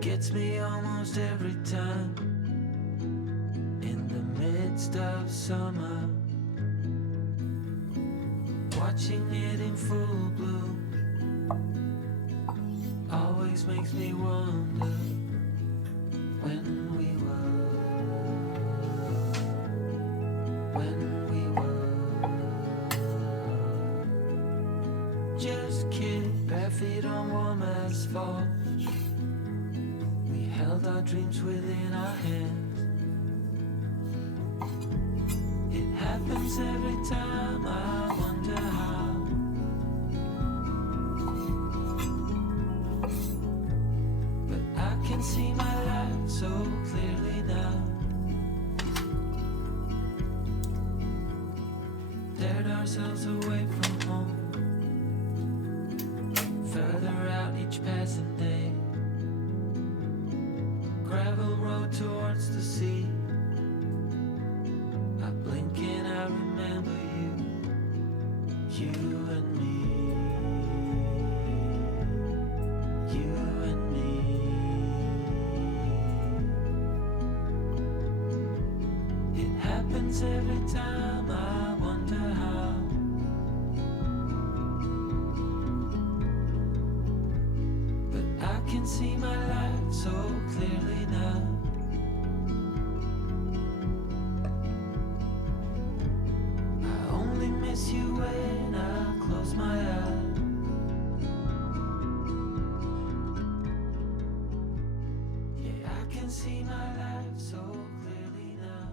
Gets me almost every time. In the midst of summer, watching it in full bloom always makes me wonder when we were just kids, bare feet on warm asphalt. Held our dreams within our hands. It happens every time, I wonder how. But I can see my life so clearly now. Dared ourselves away from home, further out each passing day. Gravel road towards the sea. I blink and I remember you, you and me, you and me. It happens every time, I wonder how. But I can see my life so clearly now. I only miss you when I close my eyes. Yeah, I can see my life so clearly now.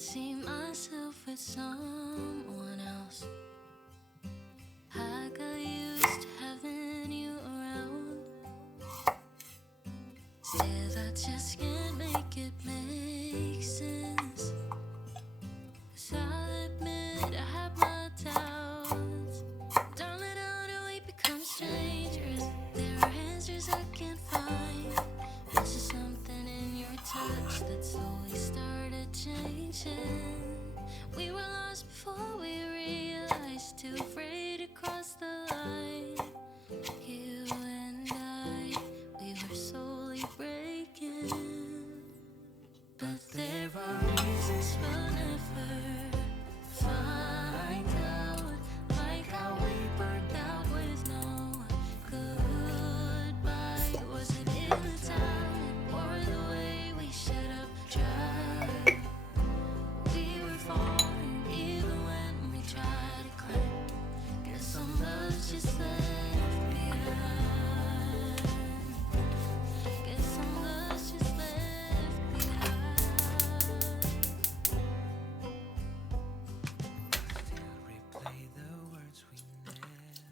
see myself with someone else. I got used to having you around. Still, I just can't make it make sense. 'Cause I'll admit I have my doubts. Darling, how do we become strangers? There are answers I can't find. There's just something in your touch that slowly started changing. We were lost before we realized, too afraid to cross the line. You and I, we were slowly breaking. But there are reasons we'll never find out, like how we burned out with no goodbye. Was it in the timing or the way we should have tried? We were falling even when we tried to climb. Guess some love's just left behind. Guess some love's just left behind. Still replay the words we never said.